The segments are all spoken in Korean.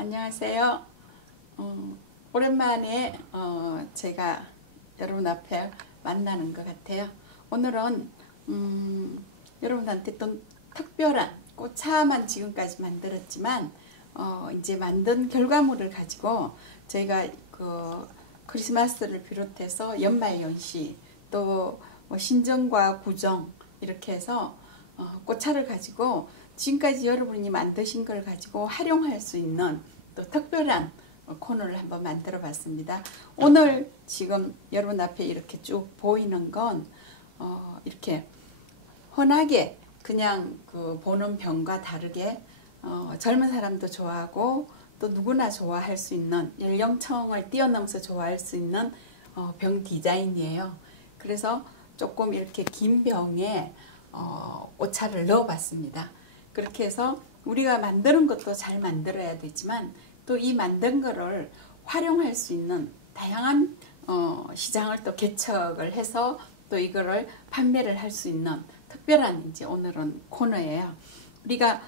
안녕하세요. 오랜만에 제가 여러분 앞에 만나는 것 같아요. 오늘은 여러분한테 또 특별한 꽃차만 지금까지 만들었지만 이제 만든 결과물을 가지고 저희가 크리스마스를 비롯해서 연말연시 또 신정과 구정 이렇게 해서 꽃차를 가지고 지금까지 여러분이 만드신 걸 가지고 활용할 수 있는 또 특별한 코너를 한번 만들어 봤습니다. 오늘 지금 여러분 앞에 이렇게 쭉 보이는 건 이렇게 흔하게 그냥 보는 병과 다르게 젊은 사람도 좋아하고 또 누구나 좋아할 수 있는 연령층을 뛰어넘어서 좋아할 수 있는 병 디자인이에요. 그래서 조금 이렇게 긴 병에 오차를 넣어 봤습니다. 그렇게 해서 우리가 만드는 것도 잘 만들어야 되지만 또 이 만든 거를 활용할 수 있는 다양한 시장을 또 개척을 해서 또 이거를 판매를 할 수 있는 특별한 이제 오늘은 코너예요. 우리가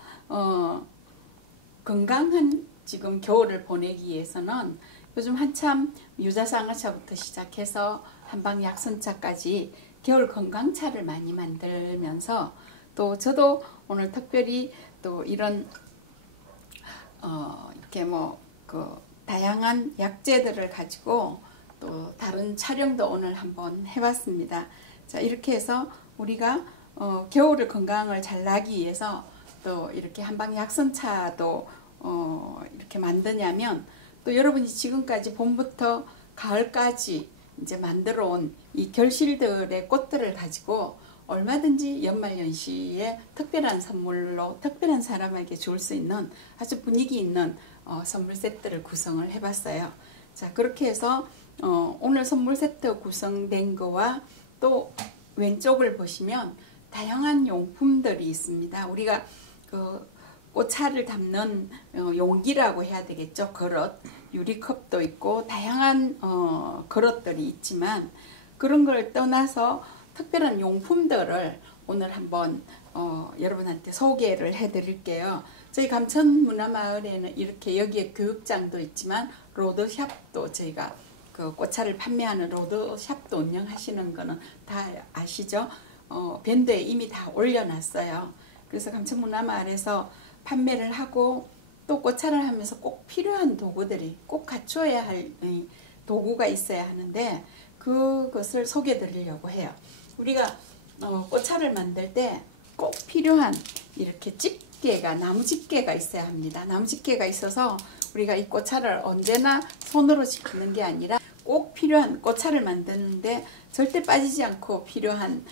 건강한 지금 겨울을 보내기 위해서는 요즘 한참 유자쌍화차부터 시작해서 한방약선차까지 겨울 건강차를 많이 만들면서 또 저도 오늘 특별히 또 이런 이렇게 다양한 약재들을 가지고 또 다른 촬영도 오늘 한번 해봤습니다. 자, 이렇게 해서 우리가 겨울을 건강을 잘 나기 위해서 또 이렇게 한방약선차도 이렇게 만드냐면 또 여러분이 지금까지 봄부터 가을까지 이제 만들어 온 이 결실들의 꽃들을 가지고 얼마든지 연말연시에 특별한 선물로 특별한 사람에게 줄 수 있는 아주 분위기 있는 선물 세트를 구성을 해봤어요. 자, 그렇게 해서 오늘 선물 세트 구성된 거와 또 왼쪽을 보시면 다양한 용품들이 있습니다. 우리가 꽃차를 담는 용기라고 해야 되겠죠. 그릇, 유리컵도 있고 다양한 그릇들이 있지만 그런 걸 떠나서 특별한 용품들을 오늘 한번 여러분한테 소개를 해드릴게요. 저희 감천문화마을에는 이렇게 여기에 교육장도 있지만 로드샵도 저희가 꽃차를 판매하는 로드샵도 운영하시는 거는 다 아시죠? 밴드에 이미 다 올려놨어요. 그래서 감천문화마을에서 판매를 하고 또 꽃차를 하면서 꼭 필요한 도구들이 꼭 갖춰야 할 도구가 있어야 하는데 그것을 소개해 드리려고 해요. 우리가 꽃차를 만들 때 꼭 필요한 이렇게 집게가 나무 집게가 있어야 합니다. 나무 집게가 있어서 우리가 이 꽃차를 언제나 손으로 집는 게 아니라 꼭 필요한 꽃차를 만드는데 절대 빠지지 않고 필요한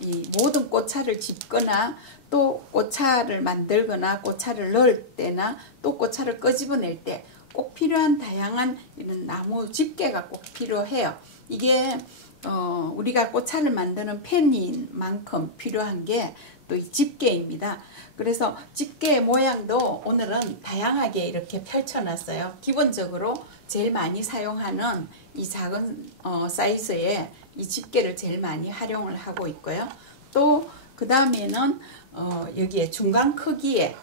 이 모든 꽃차를 집거나 또 꽃차를 만들거나 꽃차를 넣을 때나 또 꽃차를 끄집어낼 때 꼭 필요한 다양한 이런 나무 집게가 꼭 필요해요. 이게 우리가 꽃차를 만드는 펜인 만큼 필요한 게 또 이 집게입니다. 그래서 집게 모양도 오늘은 다양하게 이렇게 펼쳐놨어요. 기본적으로 제일 많이 사용하는 이 작은 사이즈의 이 집게를 제일 많이 활용을 하고 있고요. 또 그 다음에는 여기에 중간 크기의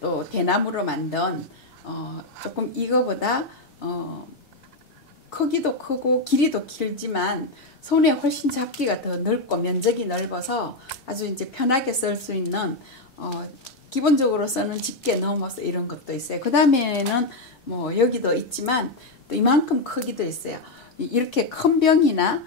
또 대나무로 만든 조금 이거보다 크기도 크고 길이도 길지만 손에 훨씬 잡기가 더 넓고 면적이 넓어서 아주 이제 편하게 쓸 수 있는 기본적으로 쓰는 집게 넘어서 이런 것도 있어요. 그 다음에는 여기도 있지만 또 이만큼 크기도 있어요. 이렇게 큰 병이나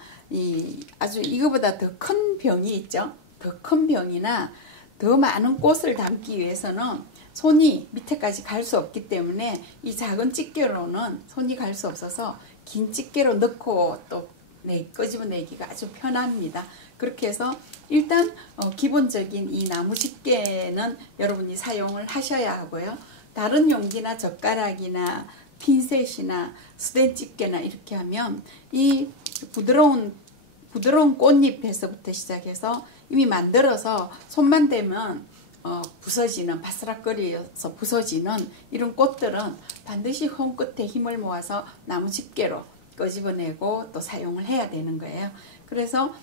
아주 이거보다 더 큰 병이 있죠. 더 큰 병이나 더 많은 꽃을 담기 위해서는 손이 밑에까지 갈 수 없기 때문에 이 작은 집게로는 손이 갈 수 없어서 긴 집게로 넣고 또 끄집어내기가 아주 편합니다. 그렇게 해서 일단 기본적인 이 나무 집게는 여러분이 사용을 하셔야 하고요. 다른 용기나 젓가락이나 핀셋이나 스텐 집게나 이렇게 하면 이 부드러운 꽃잎에서부터 시작해서 이미 만들어서 손만 대면 부서지는 바스락거려서 부서지는 이런 꽃들은 반드시 손끝에 힘을 모아서 나무 집게로 끄집어내고 또 사용을 해야 되는 거예요. 그래서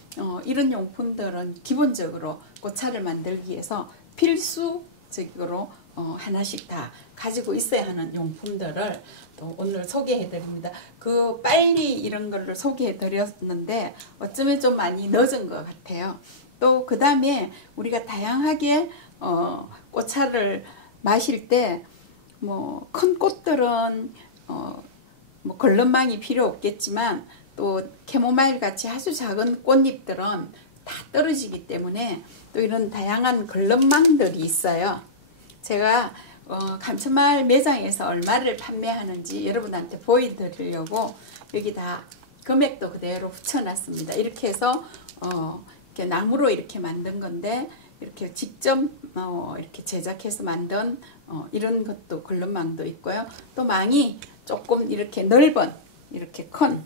이런 용품들은 기본적으로 꽃차를 만들기 위해서 필수적으로 하나씩 다 가지고 있어야 하는 용품들을 또 오늘 소개해 드립니다. 그 빨리 이런 거를 소개해 드렸는데 어쩌면 좀 많이 늦은 것 같아요. 또 그 다음에 우리가 다양하게 꽃차를 마실 때 뭐 큰 꽃들은 뭐 걸름망이 필요 없겠지만 또 캐모마일 같이 아주 작은 꽃잎들은 다 떨어지기 때문에 또 이런 다양한 걸름망들이 있어요. 제가 감천마을 매장에서 얼마를 판매하는지 여러분한테 보여드리려고 여기 다 금액도 그대로 붙여놨습니다. 이렇게 해서 이렇게 나무로 이렇게 만든 건데 이렇게 직접 이렇게 제작해서 만든 이런 것도 걸름망도 있고요. 또 망이 조금 이렇게 넓은 이렇게 큰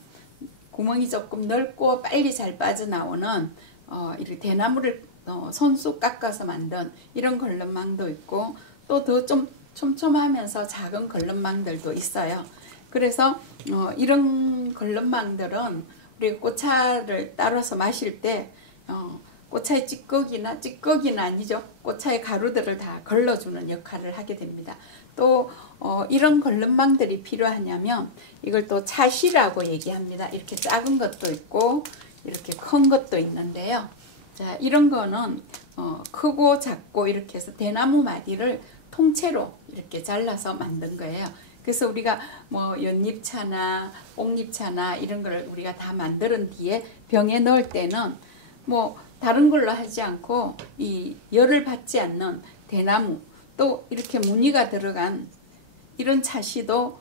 구멍이 조금 넓고 빨리 잘 빠져나오는 이렇게 대나무를 손수 깎아서 만든 이런 걸름망도 있고 또 더 좀 촘촘하면서 작은 걸름망들도 있어요. 그래서 이런 걸름망들은 우리 꽃차를 따라서 마실 때 꽃차의 찌꺼기는 아니죠. 꽃차의 가루들을 다 걸러주는 역할을 하게 됩니다. 또 이런 걸름망들이 필요하냐면 이걸 또 차시라고 얘기합니다. 이렇게 작은 것도 있고 이렇게 큰 것도 있는데요. 자, 이런 거는 크고 작고 이렇게 해서 대나무 마디를 통째로 이렇게 잘라서 만든 거예요. 그래서 우리가 뭐 연잎차나 옥잎차나 이런 걸 우리가 다 만든 뒤에 병에 넣을 때는 뭐 다른 걸로 하지 않고 이 열을 받지 않는 대나무 또 이렇게 무늬가 들어간 이런 차시도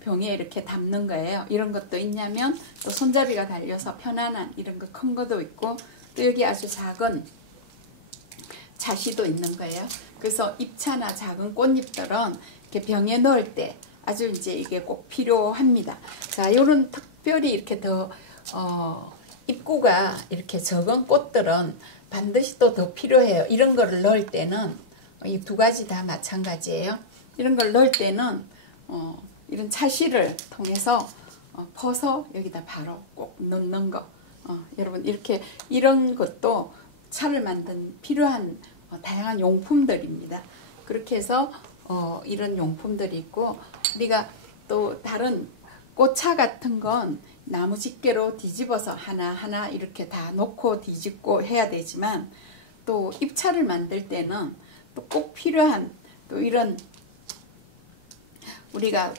병에 이렇게 담는 거예요. 이런 것도 있냐면 또 손잡이가 달려서 편안한 이런 거 큰 것도 있고 또 여기 아주 작은 차시도 있는 거예요. 그래서 잎차나 작은 꽃잎들은 이렇게 병에 넣을 때 아주 이제 이게 꼭 필요합니다. 자, 요런 특별히 이렇게 더 입구가 이렇게 적은 꽃들은 반드시 또 더 필요해요. 이런 거를 넣을 때는 이 두 가지 다 마찬가지예요. 이런 걸 넣을 때는 이런 차시를 통해서 퍼서 여기다 바로 꼭 넣는 거. 여러분 이렇게 이런 것도 차를 만든 필요한 다양한 용품들입니다. 그렇게 해서 이런 용품들이 있고 우리가 또 다른 꽃차 같은 건 나무 집게로 뒤집어서 하나하나 이렇게 다 놓고 뒤집고 해야 되지만 또 잎차를 만들 때는 또 꼭 필요한 또 이런 우리가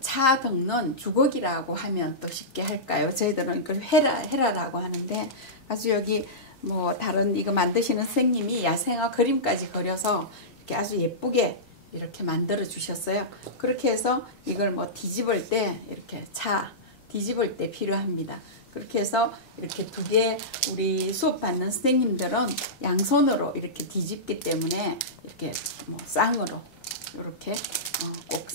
차 덮는 주걱이라고 하면 또 쉽게 할까요? 저희들은 그걸 헤라라고 하는데 아주 여기 뭐 다른 이거 만드시는 선생님이 야생화 그림까지 그려서 이렇게 아주 예쁘게 이렇게 만들어 주셨어요. 그렇게 해서 이걸 뭐 뒤집을 때 이렇게 차 뒤집을 때 필요합니다. 그렇게 해서 이렇게 두 개 우리 수업 받는 선생님들은 양손으로 이렇게 뒤집기 때문에 이렇게 뭐 쌍으로 이렇게 꼭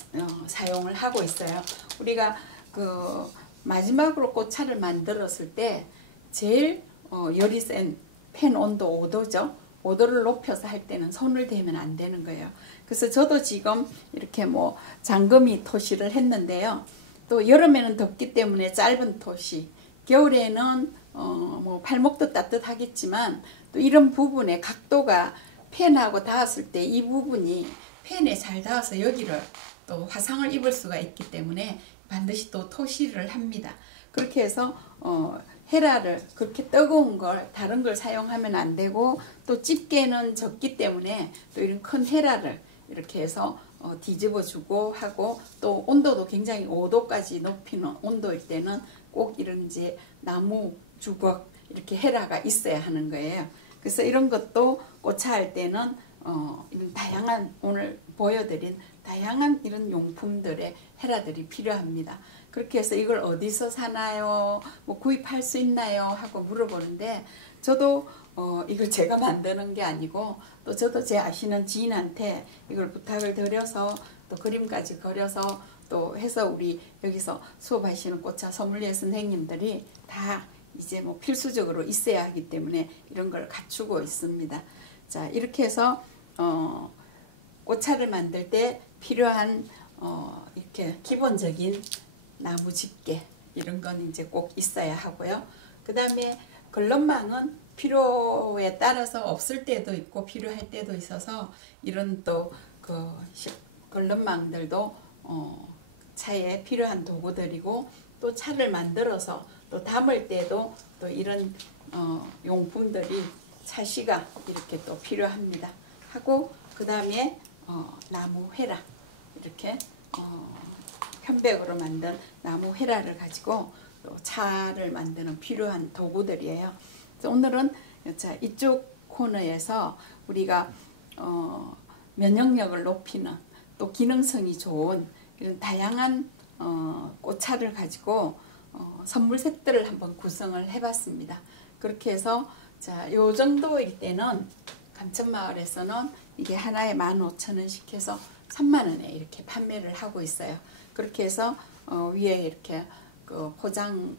사용을 하고 있어요. 우리가 그 마지막으로 꽃차를 만들었을 때 제일 열이 센 팬 온도 5도죠. 5도를 높여서 할 때는 손을 대면 안 되는 거예요. 그래서 저도 지금 이렇게 뭐 장금이 토시를 했는데요. 또 여름에는 덥기 때문에 짧은 토시, 겨울에는 뭐 팔목도 따뜻하겠지만 또 이런 부분에 각도가 팬하고 닿았을 때 이 부분이 팬에 잘 닿아서 여기를 또 화상을 입을 수가 있기 때문에 반드시 또 토시를 합니다. 그렇게 해서 헤라를 그렇게 뜨거운 걸 다른 걸 사용하면 안 되고 또 집게는 적기 때문에 또 이런 큰 헤라를 이렇게 해서 뒤집어 주고 하고 또 온도도 굉장히 5도까지 높이는 온도일 때는 꼭 이런 이제 나무 주걱 이렇게 헤라가 있어야 하는 거예요. 그래서 이런 것도 꽃차 할 때는 이런 다양한 오늘 보여드린 다양한 이런 용품들의 헤라들이 필요합니다. 그렇게 해서 이걸 어디서 사나요? 뭐 구입할 수 있나요? 하고 물어보는데 저도 이걸 제가 만드는 게 아니고 또 저도 제 아시는 지인한테 이걸 부탁을 드려서 또 그림까지 그려서 또 해서 우리 여기서 수업하시는 꽃차 소믈리에 선생님들이 다 이제 뭐 필수적으로 있어야 하기 때문에 이런 걸 갖추고 있습니다. 자, 이렇게 해서 꽃차를 만들 때 필요한 이렇게 기본적인 나무 집게 이런 건 이제 꼭 있어야 하고요. 그 다음에 걸름망은 필요에 따라서 없을 때도 있고 필요할 때도 있어서 이런 또 그 걸름망들도 차에 필요한 도구들이고 또 차를 만들어서 또 담을 때도 또 이런 용품들이 차시가 이렇게 또 필요합니다. 하고 그 다음에 나무 회라 이렇게 편백으로 만든 나무 회라를 가지고 또 차를 만드는 필요한 도구들이에요. 그래서 오늘은 자, 이쪽 코너에서 우리가 면역력을 높이는 또 기능성이 좋은 이런 다양한 꽃차를 가지고 선물 세트를 한번 구성을 해봤습니다. 그렇게 해서 자, 요 정도일 때는 감천마을에서는 이게 하나에 15,000원씩 해서 30,000원에 이렇게 판매를 하고 있어요. 그렇게 해서 위에 이렇게 그 포장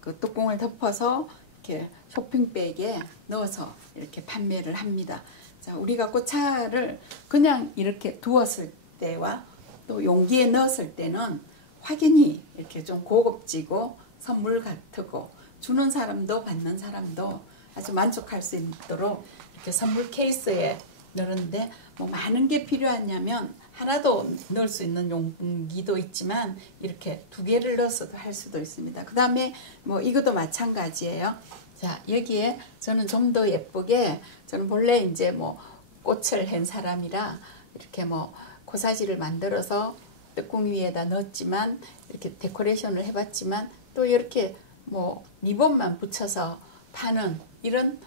그 뚜껑을 덮어서 이렇게 쇼핑백에 넣어서 이렇게 판매를 합니다. 자, 우리가 꽃차를 그냥 이렇게 두었을 때와 또 용기에 넣었을 때는 확연히 이렇게 좀 고급지고 선물 같고 주는 사람도 받는 사람도 아주 만족할 수 있도록 이렇게 선물 케이스에 넣는데 뭐 많은 게 필요하냐면 하나도 넣을 수 있는 용기도 있지만 이렇게 2개를 넣어서도 할 수도 있습니다. 그 다음에 뭐 이것도 마찬가지예요. 자, 여기에 저는 좀 더 예쁘게 저는 본래 이제 뭐 꽃을 한 사람이라 이렇게 뭐 고사지를 만들어서 뚜껑 위에다 넣었지만 이렇게 데코레이션을 해봤지만 또 이렇게 뭐 리본만 붙여서 파는 이런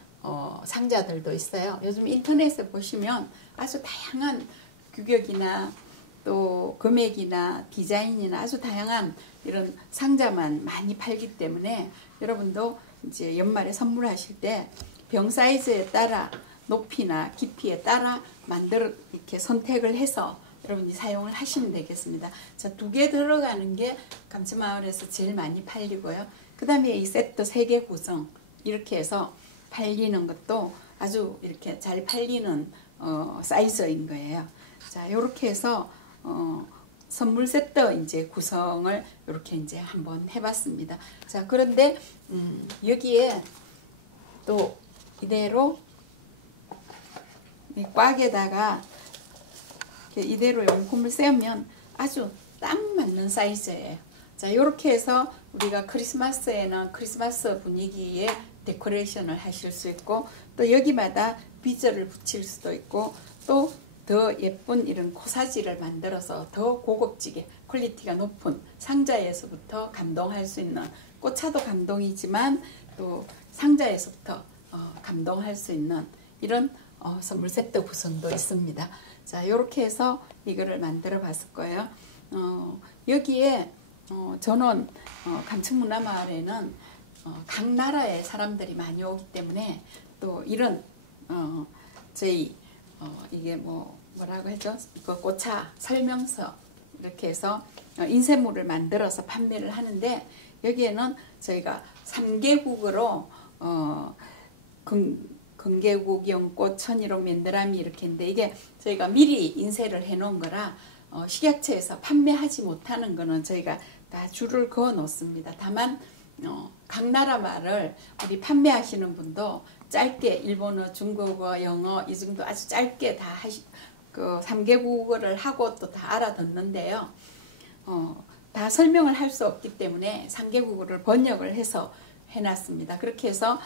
상자들도 있어요. 요즘 인터넷에 보시면 아주 다양한 규격이나 또 금액이나 디자인이나 아주 다양한 이런 상자만 많이 팔기 때문에 여러분도 이제 연말에 선물하실 때 병 사이즈에 따라 높이나 깊이에 따라 이렇게 선택을 해서 여러분이 사용을 하시면 되겠습니다. 자, 2개 들어가는 게 감천마을에서 제일 많이 팔리고요. 그 다음에 이 세트 3개 구성 이렇게 해서 팔리는 것도 아주 이렇게 잘 팔리는 사이즈인 거예요. 자, 요렇게 해서 선물 세트 이제 구성을 이렇게 이제 한번 해봤습니다. 자, 그런데 여기에 또 이대로 이 꽉에다가 이대로 용품을 세우면 아주 딱 맞는 사이즈예요. 자, 이렇게 해서 우리가 크리스마스에는 크리스마스 분위기에 데코레이션을 하실 수 있고 또 여기마다 비저를 붙일 수도 있고 또 더 예쁜 이런 코사지를 만들어서 더 고급지게 퀄리티가 높은 상자에서부터 감동할 수 있는 꽃차도 감동이지만 또 상자에서부터 감동할 수 있는 이런 선물 세트 구성도 있습니다. 자, 이렇게 해서 이거를 만들어 봤을 거예요. 여기에 저는 감천문화마을에는 각 나라의 사람들이 많이 오기 때문에 또 이런 저희 이게 뭐라고 했죠? 그 꽃차 설명서 이렇게 해서 인쇄물을 만들어서 판매를 하는데 여기에는 저희가 3개국으로 금계국, 연꽃, 천일홍, 맨드라미 이렇게 있는데 이게 저희가 미리 인쇄를 해 놓은 거라 식약처에서 판매하지 못하는 거는 저희가 다 줄을 그어 놓습니다. 다만 각 나라 말을 우리 판매하시는 분도 짧게 일본어, 중국어, 영어 이 정도 아주 짧게 다 그 3개국어를 하고 또 다 알아듣는데요. 다 설명을 할 수 없기 때문에 3개국어를 번역을 해서 해놨습니다. 그렇게 해서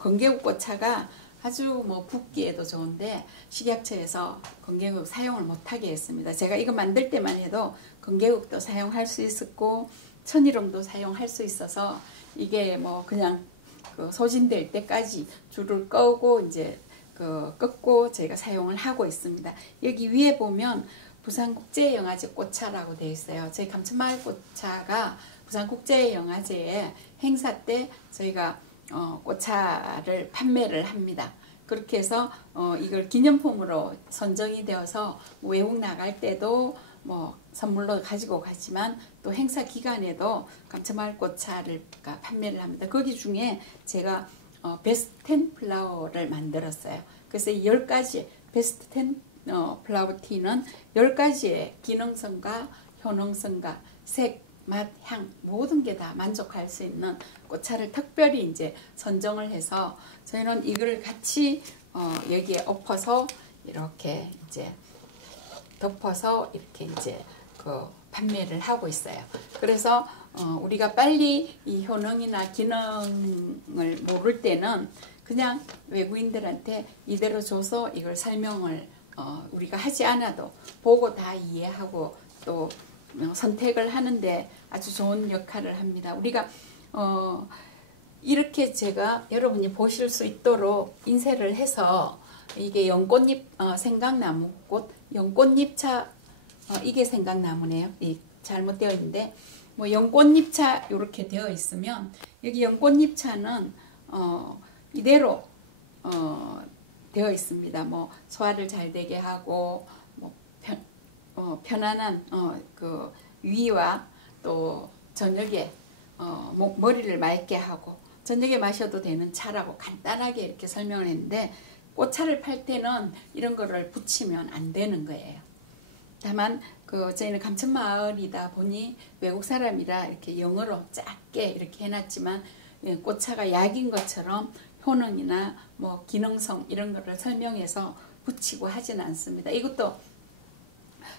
건개국 꽃차가 아주 뭐 붓기에도 좋은데 식약처에서 건개국 사용을 못하게 했습니다. 제가 이거 만들 때만 해도 건개국도 사용할 수 있었고 천일홍도 사용할 수 있어서 이게 뭐 그냥 그 소진될 때까지 줄을 끄고 이제 그 끄고 제가 사용을 하고 있습니다. 여기 위에 보면 부산국제영화제 꽃차라고 되어 있어요. 저희 감천마을 꽃차가 부산국제영화제의 행사 때 저희가 꽃차를 판매를 합니다. 그렇게 해서 이걸 기념품으로 선정이 되어서 외국 나갈 때도 뭐 선물로 가지고 가지만 또 행사 기간에도 감천마을 꽃차를 판매를 합니다. 거기 중에 제가 베스트 10 플라워를 만들었어요. 그래서 이 10가지 베스트 10 플라워 티는 10가지의 기능성과 효능성과 색, 맛, 향 모든 게 다 만족할 수 있는 꽃차를 특별히 이제 선정을 해서 저희는 이걸 같이 여기에 엎어서 이렇게 이제 덮어서 이렇게 이제 그 판매를 하고 있어요. 그래서 우리가 빨리 이 효능이나 기능을 모를 때는 그냥 외국인들한테 이대로 줘서 이걸 설명을 우리가 하지 않아도 보고 다 이해하고 또 선택을 하는데 아주 좋은 역할을 합니다. 우리가 이렇게 제가 여러분이 보실 수 있도록 인쇄를 해서 이게 연꽃잎 생강나무꽃 연꽃잎차 이게 생강나무네요. 이 잘못되어 있는데 뭐 연꽃잎차 이렇게 되어 있으면 여기 연꽃잎차는 이대로 되어 있습니다. 뭐 소화를 잘 되게 하고 뭐 편안한 그 위와 또 저녁에 머리를 맑게 하고 저녁에 마셔도 되는 차라고 간단하게 이렇게 설명을 했는데 꽃차를 팔 때는 이런 거를 붙이면 안 되는 거예요. 다만 저희는 감천마을이다 보니 외국 사람이라 이렇게 영어로 작게 이렇게 해놨지만 꽃차가 약인 것처럼 효능이나 뭐 기능성 이런 거를 설명해서 붙이고 하진 않습니다. 이것도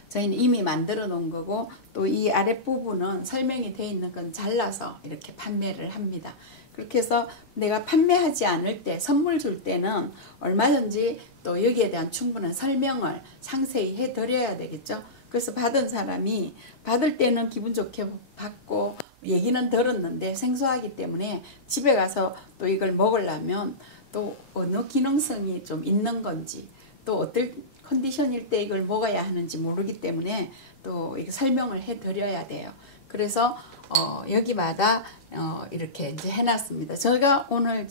저희는 이미 만들어 놓은 거고 또 이 아랫부분은 설명이 되어 있는 건 잘라서 이렇게 판매를 합니다. 그렇게 해서 내가 판매하지 않을 때 선물 줄 때는 얼마든지 또 여기에 대한 충분한 설명을 상세히 해 드려야 되겠죠. 그래서 받은 사람이 받을 때는 기분 좋게 받고 얘기는 들었는데 생소하기 때문에 집에 가서 또 이걸 먹으려면 또 어느 기능성이 좀 있는 건지 또 어떨 컨디션일 때 이걸 먹어야 하는지 모르기 때문에 또 설명을 해 드려야 돼요. 그래서 여기마다 이렇게 이제 해놨습니다. 제가 오늘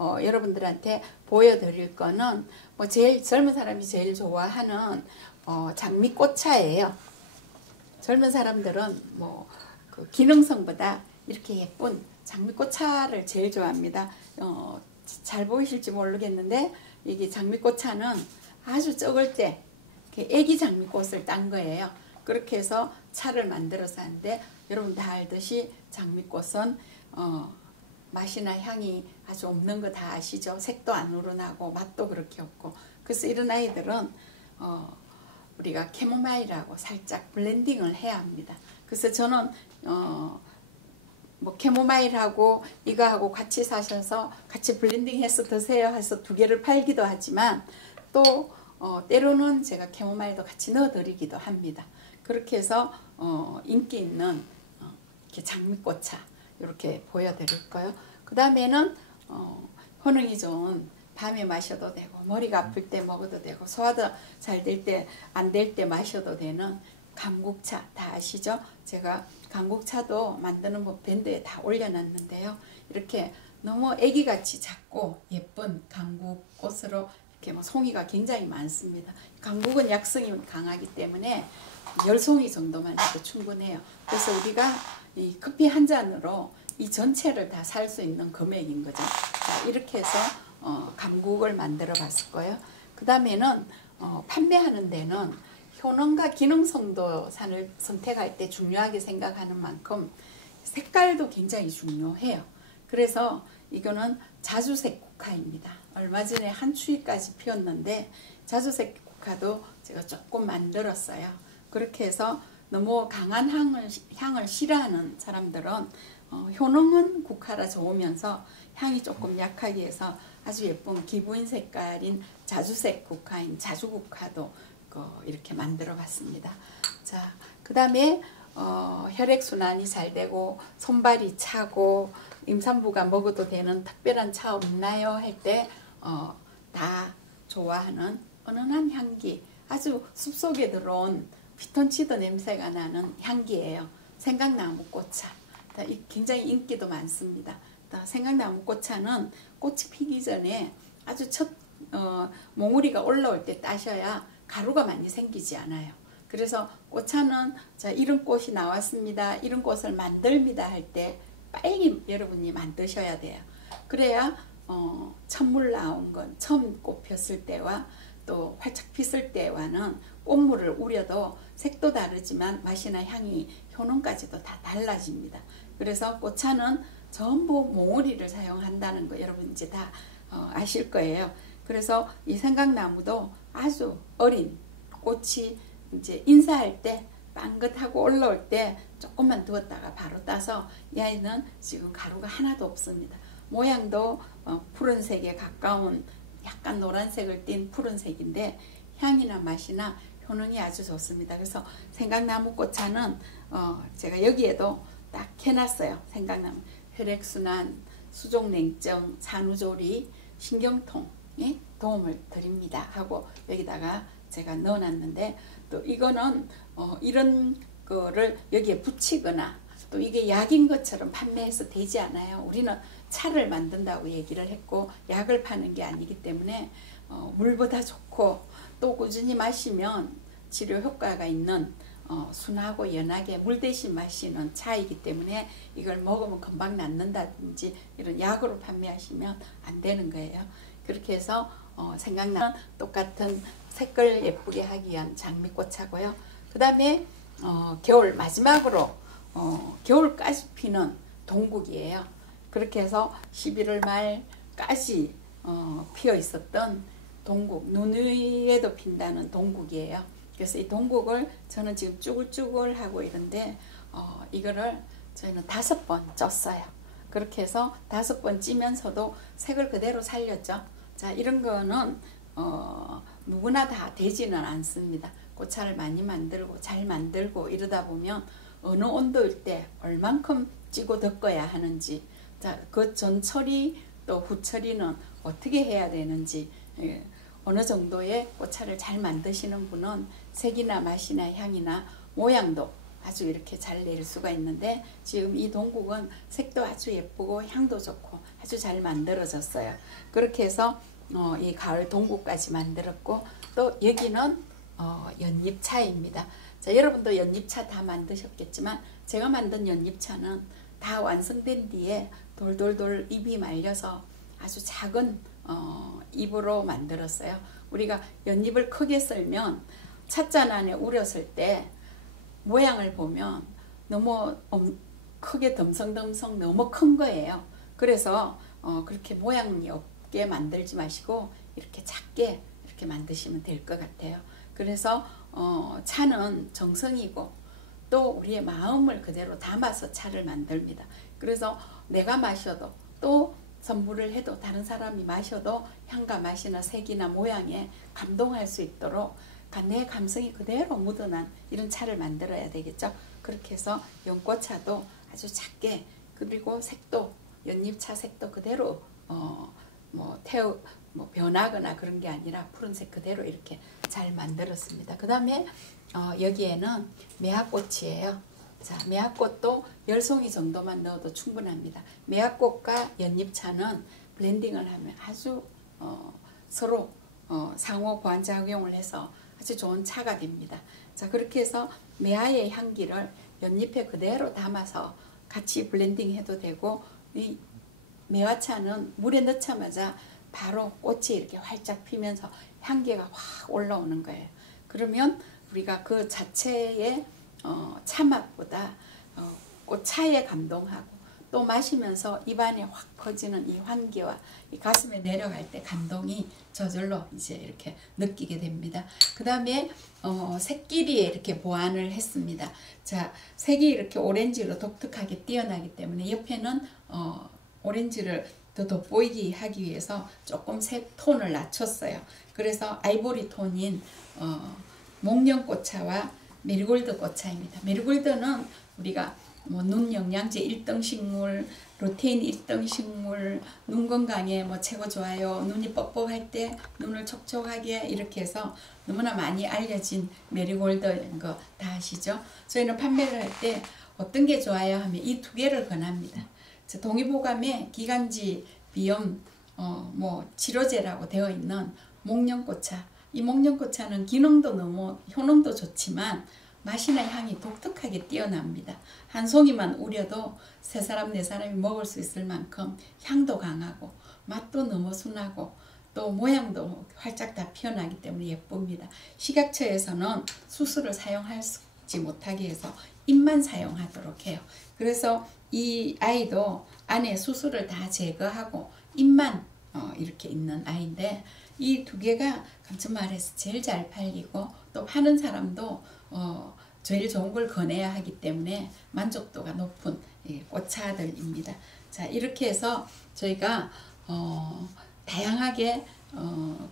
여러분들한테 보여드릴 거는 뭐 제일 젊은 사람이 제일 좋아하는 장미꽃차예요. 젊은 사람들은 뭐 그 기능성보다 이렇게 예쁜 장미꽃차를 제일 좋아합니다. 잘 보이실지 모르겠는데 이게 장미꽃차는 아주 적을 때 애기 장미꽃을 딴 거예요. 그렇게 해서 차를 만들어서 하는데 여러분 다 알듯이 장미꽃은 맛이나 향이 아주 없는 거 다 아시죠? 색도 안 우러나고 맛도 그렇게 없고 그래서 이런 아이들은 우리가 캐모마일하고 살짝 블렌딩을 해야 합니다. 그래서 저는 뭐 캐모마일하고 이거하고 같이 사셔서 같이 블렌딩해서 드세요 해서 두 개를 팔기도 하지만 또 때로는 제가 캐모마일도 같이 넣어드리기도 합니다. 그렇게 해서 인기 있는 이렇게 장미꽃차 이렇게 보여드릴 거예요. 그 다음에는 효능이 좋은 밤에 마셔도 되고 머리가 아플 때 먹어도 되고 소화도 잘 될 때 안 될 때 마셔도 되는 강국차 다 아시죠? 제가 강국차도 만드는 법 밴드에 다 올려놨는데요. 이렇게 너무 애기같이 작고 예쁜 강국꽃으로 이렇게 뭐 송이가 굉장히 많습니다. 강국은 약성이 강하기 때문에 10송이 정도만 해도 충분해요. 그래서 우리가 이 커피 한 잔으로 이 전체를 다 살 수 있는 금액인 거죠. 자, 이렇게 해서 감국을 만들어 봤을 거예요. 그 다음에는 판매하는 데는 효능과 기능성도 산을 선택할 때 중요하게 생각하는 만큼 색깔도 굉장히 중요해요. 그래서 이거는 자주색 국화입니다. 얼마 전에 한 추위까지 피웠는데 자주색 국화도 제가 조금 만들었어요. 그렇게 해서 너무 강한 향을 싫어하는 사람들은 효능은 국화라 좋으면서 향이 조금 약하게 해서 아주 예쁜 기부인 색깔인 자주색 국화인 자주국화도 이렇게 만들어 봤습니다. 자, 그 다음에 혈액순환이 잘 되고 손발이 차고 임산부가 먹어도 되는 특별한 차 없나요? 할 때 다 좋아하는 은은한 향기 아주 숲속에 들어온 피톤치드 냄새가 나는 향기예요. 생강나무 꽃차 굉장히 인기도 많습니다. 생강나무 꽃차는 꽃이 피기 전에 아주 첫 몽우리가 올라올 때 따셔야 가루가 많이 생기지 않아요. 그래서 꽃차는 자 이런 꽃이 나왔습니다. 이런 꽃을 만듭니다 할 때 빨리 여러분이 만드셔야 돼요. 그래야 첫물 나온 건 처음 꽃 폈을 때와 또 활짝 피었을 때와는 꽃물을 우려도 색도 다르지만 맛이나 향이, 효능까지도 다 달라집니다. 그래서 꽃차는 전부 몽우리를 사용한다는 거 여러분 이제 다 아실 거예요. 그래서 이 생강나무도 아주 어린 꽃이 이제 인사할 때 빵긋하고 올라올 때 조금만 두었다가 바로 따서 이 아이는 지금 가루가 하나도 없습니다. 모양도 푸른색에 가까운 약간 노란색을 띤 푸른색인데 향이나 맛이나 효능이 아주 좋습니다. 그래서 생강나무 꽃차는 제가 여기에도 딱 해놨어요. 생강나무 혈액순환, 수족냉증, 산후조리, 신경통에 도움을 드립니다 하고 여기다가 제가 넣어놨는데, 또 이거는 이런 거를 여기에 붙이거나 또 이게 약인 것처럼 판매해서 되지 않아요. 우리는 차를 만든다고 얘기를 했고 약을 파는 게 아니기 때문에 물보다 좋고 또 꾸준히 마시면 치료 효과가 있는 순하고 연하게 물 대신 마시는 차이기 때문에 이걸 먹으면 금방 낫는다든지 이런 약으로 판매하시면 안 되는 거예요. 그렇게 해서 생강나무는 똑같은 색깔 예쁘게 하기 위한 장미꽃차고요. 그 다음에 겨울 마지막으로 겨울까지 피는 동국이에요. 그렇게 해서 11월 말까지 피어 있었던 동국, 눈 위에도 핀다는 동국이에요. 그래서 이 동국을 저는 지금 쭈글쭈글 하고 있는데 이거를 저희는 5번 쪘어요. 그렇게 해서 5번 찌면서도 색을 그대로 살렸죠. 자, 이런 거는 누구나 다 되지는 않습니다. 꽃차를 많이 만들고 잘 만들고 이러다 보면 어느 온도일 때 얼만큼 찌고 덮어야 하는지, 자, 그 전처리 또 후처리는 어떻게 해야 되는지, 어느 정도의 꽃차를 잘 만드시는 분은 색이나 맛이나 향이나 모양도 아주 이렇게 잘 낼 수가 있는데, 지금 이 동국은 색도 아주 예쁘고 향도 좋고 아주 잘 만들어졌어요. 그렇게 해서 이 가을 동국까지 만들었고, 또 여기는 연잎차입니다. 자, 여러분도 연잎차 다 만드셨겠지만 제가 만든 연잎차는 다 완성된 뒤에 돌돌돌 잎이 말려서 아주 작은 잎으로 만들었어요. 우리가 연잎을 크게 썰면 찻잔 안에 우렸을 때 모양을 보면 너무 크게 덤성덤성 너무 큰 거예요. 그래서 그렇게 모양이 없게 만들지 마시고 이렇게 작게 이렇게 만드시면 될 것 같아요. 그래서 차는 정성이고 또 우리의 마음을 그대로 담아서 차를 만듭니다. 그래서 내가 마셔도 또 선물을 해도 다른 사람이 마셔도 향과 맛이나 색이나 모양에 감동할 수 있도록 내 감성이 그대로 묻어난 이런 차를 만들어야 되겠죠. 그렇게 해서 연꽃차도 아주 작게, 그리고 색도 연잎차 색도 그대로 변하거나 그런 게 아니라 푸른색 그대로 이렇게 잘 만들었습니다. 그 다음에 여기에는 매화꽃이에요. 자, 매화꽃도 10송이 정도만 넣어도 충분합니다. 매화꽃과 연잎차는 블렌딩을 하면 아주 서로 상호 보완작용을 해서 아주 좋은 차가 됩니다. 자, 그렇게 해서 매화의 향기를 연잎에 그대로 담아서 같이 블렌딩 해도 되고, 이 매화차는 물에 넣자마자 바로 꽃이 이렇게 활짝 피면서 향기가 확 올라오는 거예요. 그러면 우리가 그 자체의 차맛보다 꽃차에 감동하고 또 마시면서 입안에 확 퍼지는 이 향기와 이 가슴에 내려갈 때 감동이 저절로 이제 이렇게 느끼게 됩니다. 그 다음에 색끼리에 이렇게 보완을 했습니다. 자, 색이 이렇게 오렌지로 독특하게 띄어나기 때문에 옆에는 오렌지를 더 돋보이게 하기 위해서 조금 색 톤을 낮췄어요. 그래서 아이보리 톤인 목련꽃차와 메리골드 꽃차입니다. 메리골드는 우리가 눈 영양제 1등 식물, 루테인 1등 식물, 눈 건강에 최고 좋아요, 눈이 뻑뻑할 때 눈을 촉촉하게 이렇게 해서 너무나 많이 알려진 메리골드인 거 다 아시죠? 저희는 판매를 할 때 어떤 게 좋아요 하면 이 두 개를 권합니다. 동의보감에 기관지 비염 치료제라고 되어 있는 목련꽃차, 이 목련꽃차는 기능도 너무 효능도 좋지만 맛이나 향이 독특하게 뛰어납니다. 한 송이만 우려도 3사람 4사람이 먹을 수 있을 만큼 향도 강하고 맛도 너무 순하고 또 모양도 활짝 다 피어나기 때문에 예쁩니다. 식약처에서는 수술을 사용하지 못하게 해서 잎만 사용하도록 해요. 그래서 이 아이도 안에 수술을 다 제거하고 잎만 이렇게 있는 아이인데, 이 두 개가 감천마을에서 제일 잘 팔리고 또 파는 사람도 제일 좋은 걸 권해야 하기 때문에 만족도가 높은 꽃차들입니다. 자, 이렇게 해서 저희가 다양하게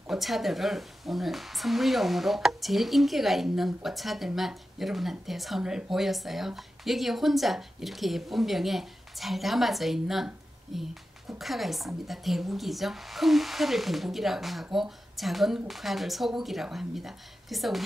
꽃차들을 오늘 선물용으로 제일 인기가 있는 꽃차들만 여러분한테 선을 보였어요. 여기에 혼자 이렇게 예쁜 병에 잘 담아져 있는 국화가 있습니다. 대국이죠. 큰 국화를 대국이라고 하고 작은 국화를 소국이라고 합니다. 그래서 우리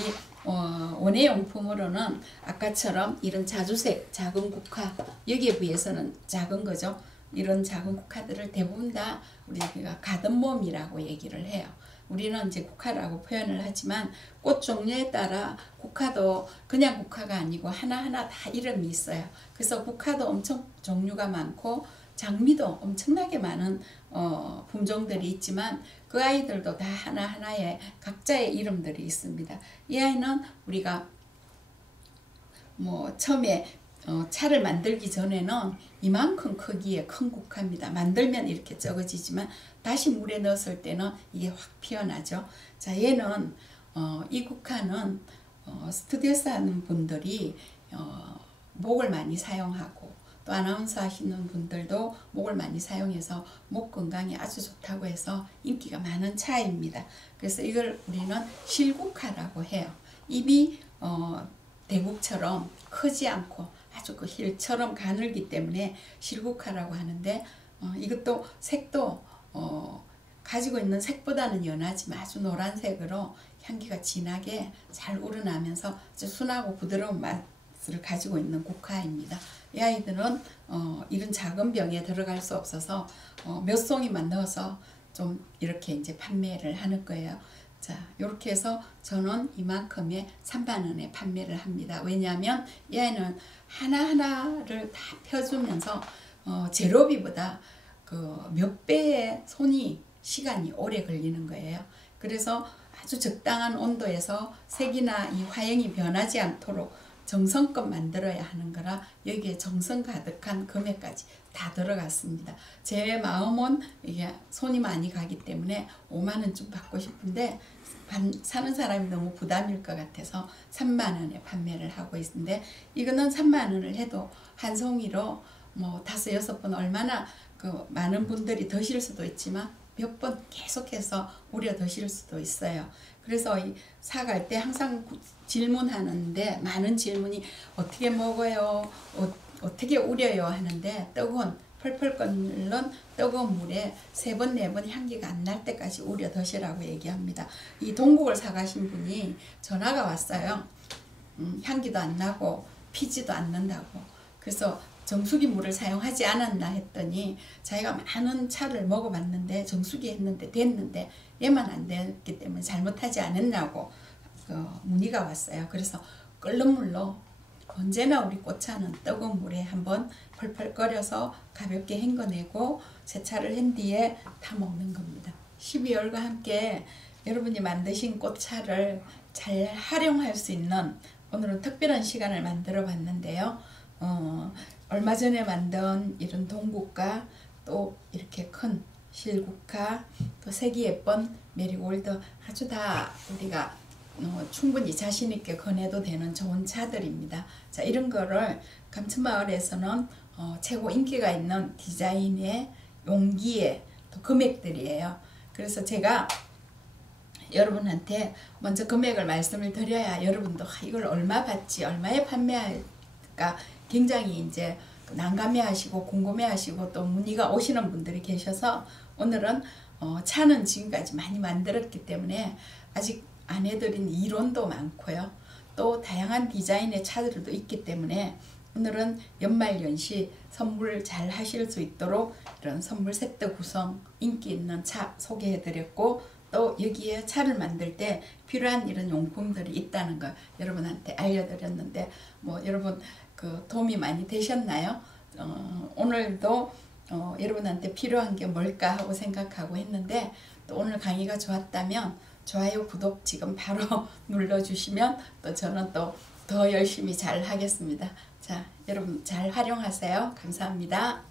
원예용품으로는 아까처럼 이런 자주색 작은 국화, 여기에 비해서는 작은 거죠. 이런 작은 국화들을 대부분 다 우리가 가든몸이라고 얘기를 해요. 우리는 이제 국화라고 표현을 하지만 꽃 종류에 따라 국화도 그냥 국화가 아니고 하나하나 다 이름이 있어요. 그래서 국화도 엄청 종류가 많고 장미도 엄청나게 많은 품종들이 있지만 그 아이들도 다 하나하나에 각자의 이름들이 있습니다. 이 아이는 우리가 처음에 차를 만들기 전에는 이만큼 크기의 큰 국화입니다. 만들면 이렇게 적어지지만 다시 물에 넣었을 때는 이게 확 피어나죠. 자, 얘는 이 국화는 스튜디오스 하는 분들이 목을 많이 사용하고 또 아나운서 하시는 분들도 목을 많이 사용해서 목 건강에 아주 좋다고 해서 인기가 많은 차입니다. 그래서 이걸 우리는 실국화라고 해요. 잎이 대국처럼 크지 않고 아주 그 힐처럼 가늘기 때문에 실국화라고 하는데, 이것도 색도 가지고 있는 색보다는 연하지만 아주 노란색으로 향기가 진하게 잘 우러나면서 아주 순하고 부드러운 맛을 가지고 있는 국화입니다. 이 아이들은 이런 작은 병에 들어갈 수 없어서 몇 송이만 넣어서 좀 이렇게 이제 판매를 하는 거예요. 자, 이렇게 해서 저는 이만큼에 3만원에 판매를 합니다. 왜냐하면 이 아이는 하나하나를 다 펴주면서 제로비보다 그 몇 배의 시간이 오래 걸리는 거예요. 그래서 아주 적당한 온도에서 색이나 이 화형이 변하지 않도록 정성껏 만들어야 하는 거라 여기에 정성 가득한 금액까지 다 들어갔습니다. 제 마음은 이게 손이 많이 가기 때문에 5만원 좀 받고 싶은데 사는 사람이 너무 부담일 것 같아서 3만원에 판매를 하고 있는데, 이거는 3만원을 해도 한 송이로 5, 6번 얼마나 많은 분들이 드실 수도 있지만 몇 번 계속해서 우려 드실 수도 있어요. 그래서 사갈 때 항상 질문하는데, 많은 질문이 어떻게 먹어요? 어떻게 우려요? 하는데, 뜨거운 펄펄 끓는 뜨거운 물에 3번, 4번 향기가 안 날 때까지 우려 드시라고 얘기합니다. 이 동국을 사가신 분이 전화가 왔어요. 향기도 안 나고 피지도 않는다고. 그래서 정수기 물을 사용하지 않았나 했더니 자기가 많은 차를 먹어봤는데 정수기 했는데 됐는데 얘만 안 됐기 때문에 잘못하지 않았냐고 문의가 왔어요. 그래서 끓는 물로, 언제나 우리 꽃차는 뜨거운 물에 한번 펄펄 끓여서 가볍게 헹궈내고 세차를 한 뒤에 타 먹는 겁니다. 12월과 함께 여러분이 만드신 꽃차를 잘 활용할 수 있는 오늘은 특별한 시간을 만들어 봤는데요. 얼마 전에 만든 이런 동국과 또 이렇게 큰 실국화, 또 색이 예쁜 메리골드, 아주 다 우리가 충분히 자신있게 권해도 되는 좋은 차들입니다. 자, 이런 거를 감천마을에서는 최고 인기가 있는 디자인의 용기의 또 금액들이에요. 그래서 제가 여러분한테 먼저 금액을 말씀을 드려야 여러분도 이걸 얼마 받지, 얼마에 판매할까 굉장히 이제 난감해하시고 궁금해하시고 또 문의가 오시는 분들이 계셔서 오늘은 차는 지금까지 많이 만들었기 때문에 아직 안 해드린 이론도 많고요. 또 다양한 디자인의 차들도 있기 때문에 오늘은 연말연시 선물 잘 하실 수 있도록 이런 선물 세트 구성 인기 있는 차 소개해드렸고, 또 여기에 차를 만들 때 필요한 이런 용품들이 있다는 걸 여러분한테 알려드렸는데 여러분 도움이 많이 되셨나요? 오늘도 여러분한테 필요한 게 뭘까 하고 생각하고 했는데 또 오늘 강의가 좋았다면 좋아요, 구독 지금 바로 눌러주시면 또 저는 또 더 열심히 잘 하겠습니다. 자, 여러분 잘 활용하세요. 감사합니다.